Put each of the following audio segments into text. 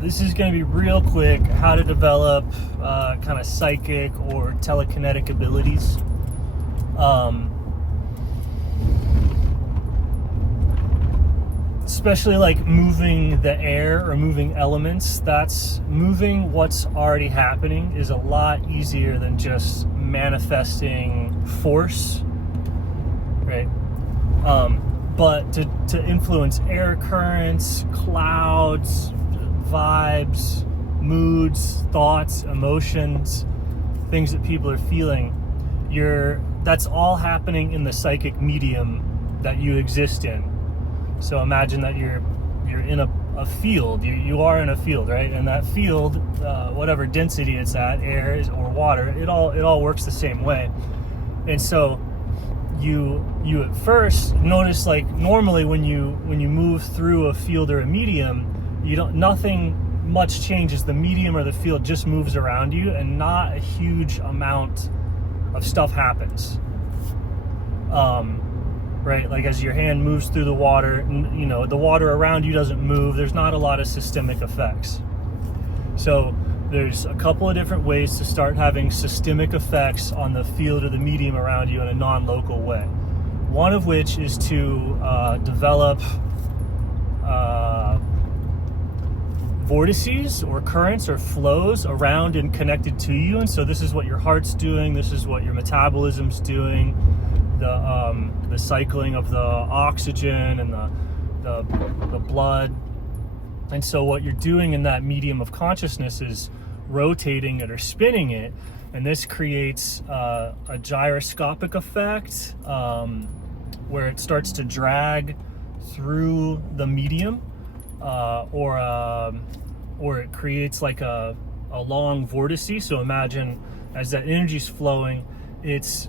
This is going to be real quick, how to develop kind of psychic or telekinetic abilities. Especially like moving the air or moving elements. That's moving what's already happening is a lot easier than just manifesting force, right? But to influence air currents, clouds, vibes, moods, thoughts, emotions, things that people are feeling, that's all happening in the psychic medium that you exist in. So imagine that you're in a field. You are in a field, right? And that field, whatever density it's at, air or water, it all works the same way. And so you at first notice, like, normally when you move through a field or a medium, nothing much changes. The medium or the field just moves around you, and not a huge amount of stuff happens. Right, like as your hand moves through the water, the water around you doesn't move. There's not a lot of systemic effects. So there's a couple of different ways to start having systemic effects on the field or the medium around you in a non-local way. One of which is to develop vortices or currents or flows around and connected to you. And so this is what your heart's doing. This is what your metabolism's doing. The cycling of the oxygen and the blood. And so what you're doing in that medium of consciousness is rotating it or spinning it, and this creates a gyroscopic effect where it starts to drag through the medium, or it creates like a long vortice. So imagine as that energy's flowing, it's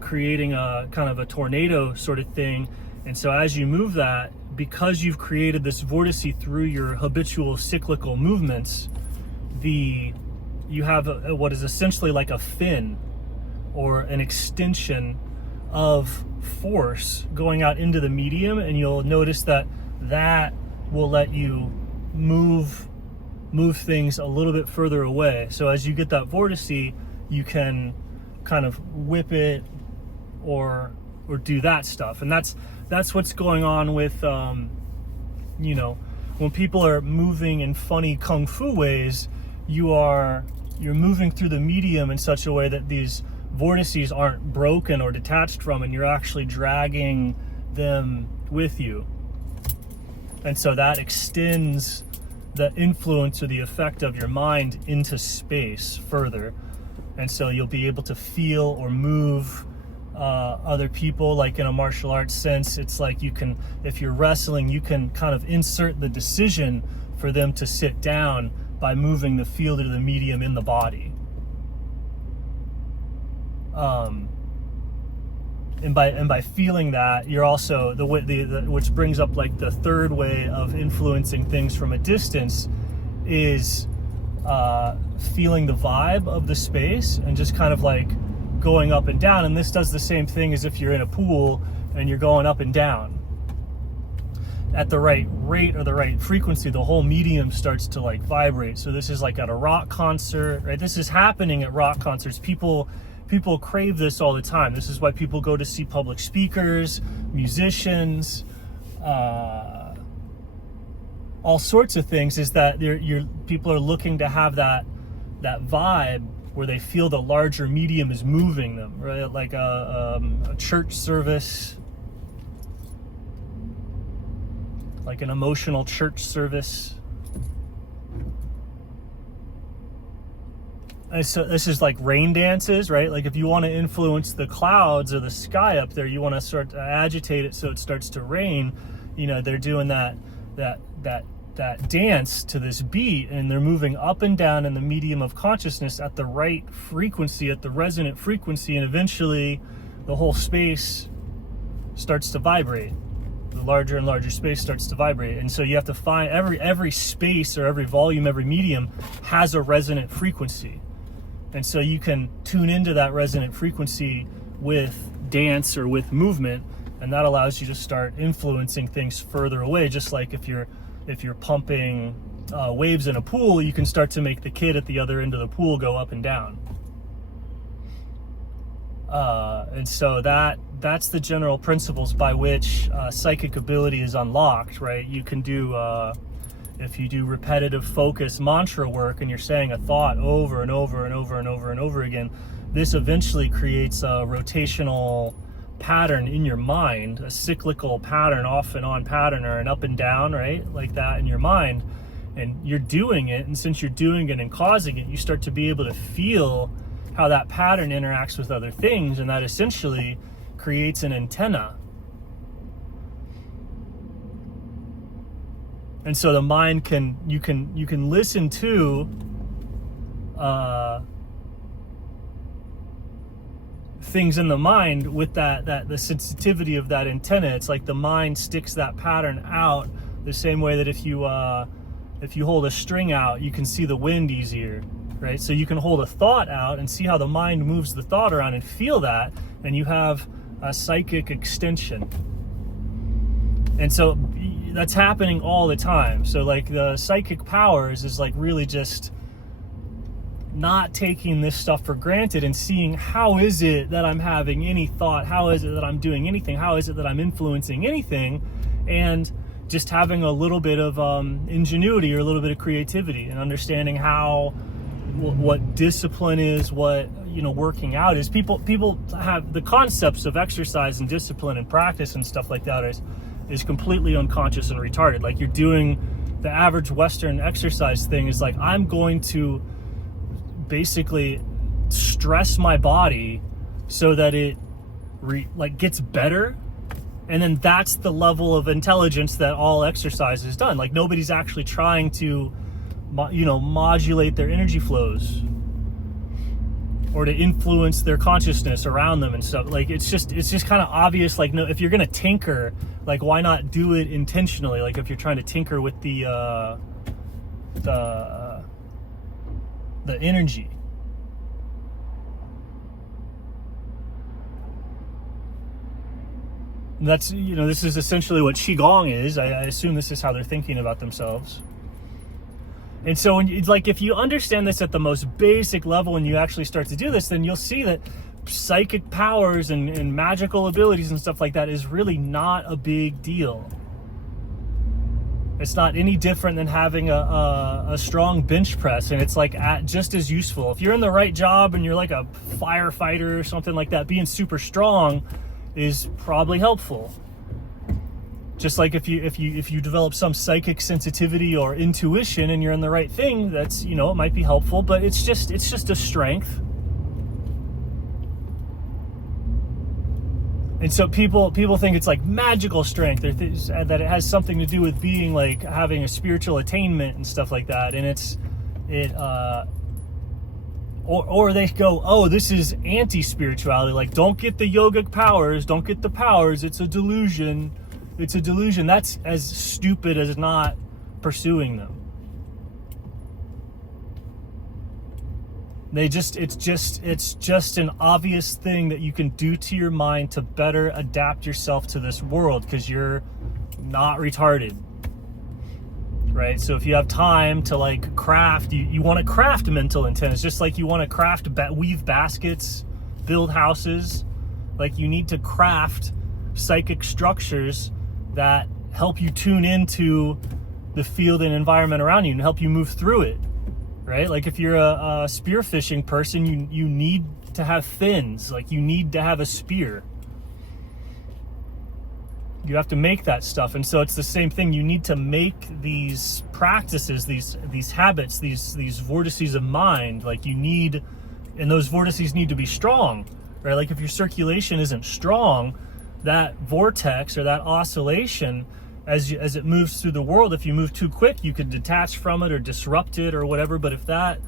creating a kind of a tornado sort of thing. And so as you move that, because you've created this vortice through your habitual cyclical movements, you have what is essentially like a fin or an extension of force going out into the medium, and you'll notice that will let you move things a little bit further away. So as you get that vortice, you can kind of whip it or do that stuff. And that's what's going on with when people are moving in funny kung fu ways, you're moving through the medium in such a way that these vortices aren't broken or detached from, and you're actually dragging them with you. And so that extends the influence or the effect of your mind into space further. And so you'll be able to feel or move other people, like in a martial arts sense. It's like if you're wrestling, you can kind of insert the decision for them to sit down by moving the field or the medium in the body. And by feeling that, you're also which brings up like the third way of influencing things from a distance is feeling the vibe of the space and just kind of like going up and down. And this does the same thing as if you're in a pool and you're going up and down. At the right rate or the right frequency, the whole medium starts to like vibrate. So this is like at a rock concert, right? This is happening at rock concerts. People crave this all the time. This is why people go to see public speakers, musicians, all sorts of things, is that people are looking to have that vibe where they feel the larger medium is moving them, right? Like a church service, like an emotional church service. And so this is like rain dances, right? Like if you want to influence the clouds or the sky up there, you want to start to agitate it so it starts to rain. They're doing that dance to this beat, and they're moving up and down in the medium of consciousness at the right frequency, at the resonant frequency, and eventually the whole space starts to vibrate. The larger and larger space starts to vibrate. And so you have to find every space or every volume, every medium has a resonant frequency. And so you can tune into that resonant frequency with dance or with movement, and that allows you to start influencing things further away. Just like if you're pumping waves in a pool, you can start to make the kid at the other end of the pool go up and down. And so that's the general principles by which psychic ability is unlocked, right? You can do, if you do repetitive focus mantra work and you're saying a thought over and over and over and over and over again, this eventually creates a rotational pattern in your mind, a cyclical pattern, off and on pattern, or an up and down, right? Like that in your mind. And you're doing it, and since you're doing it and causing it, you start to be able to feel how that pattern interacts with other things, and that essentially creates an antenna. And so the mind you can listen to things in the mind with that the sensitivity of that antenna. It's like the mind sticks that pattern out the same way that if you hold a string out, you can see the wind easier, right? So you can hold a thought out and see how the mind moves the thought around and feel that, and you have a psychic extension. And so that's happening all the time. So like the psychic powers is like really just not taking this stuff for granted and seeing, how is it that I'm having any thought? How is it that I'm doing anything? How is it that I'm influencing anything? And just having a little bit of ingenuity or a little bit of creativity and understanding how, what discipline is, what, working out is. People have the concepts of exercise and discipline and practice and stuff like that is completely unconscious and retarded. Like, you're doing the average Western exercise thing is like, I'm going to basically stress my body so that it gets better. And then that's the level of intelligence that all exercise is done. Like, nobody's actually trying to, modulate their energy flows or to influence their consciousness around them and stuff. Like, it's just kind of obvious. Like, no, if you're gonna tinker, like, why not do it intentionally? Like, if you're trying to tinker with the energy. That's, this is essentially what Qigong is. I assume this is how they're thinking about themselves. And so if you understand this at the most basic level and you actually start to do this, then you'll see that psychic powers and magical abilities and stuff like that is really not a big deal. It's not any different than having a strong bench press, and it's like just as useful. If you're in the right job and you're like a firefighter or something like that, being super strong is probably helpful. Just like if you develop some psychic sensitivity or intuition and you're in the right thing, that's, it might be helpful, but it's just a strength. And so people think it's like magical strength, or that it has something to do with being like having a spiritual attainment and stuff like that. And or they go, oh, this is anti-spirituality. Like, don't get the yogic powers, don't get the powers. It's a delusion. It's a delusion. That's as stupid as not pursuing them. It's just an obvious thing that you can do to your mind to better adapt yourself to this world, because you're not retarded, right? So if you have time to like craft, you want to craft mental antennas, just like you want to craft, weave baskets, build houses. Like, you need to craft psychic structures that help you tune into the field and environment around you and help you move through it. Right? Like, if you're a spearfishing person, you need to have fins. Like, you need to have a spear. You have to make that stuff. And so it's the same thing. You need to make these practices, these habits, these vortices of mind. Like, and those vortices need to be strong, right? Like, if your circulation isn't strong, that vortex or that oscillation, as it moves through the world, if you move too quick, you could detach from it or disrupt it or whatever. But if that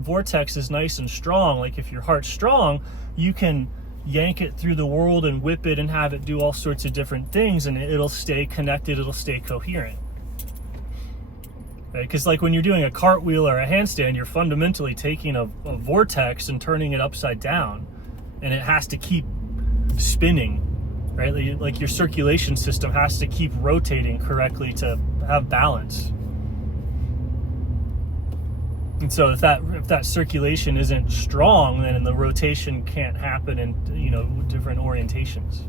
vortex is nice and strong, like if your heart's strong, you can yank it through the world and whip it and have it do all sorts of different things, and it'll stay connected, it'll stay coherent. Right? Because like when you're doing a cartwheel or a handstand, you're fundamentally taking a vortex and turning it upside down, and it has to keep spinning. Right? Like your circulation system has to keep rotating correctly to have balance. And so if that circulation isn't strong, then the rotation can't happen in, you know, different orientations.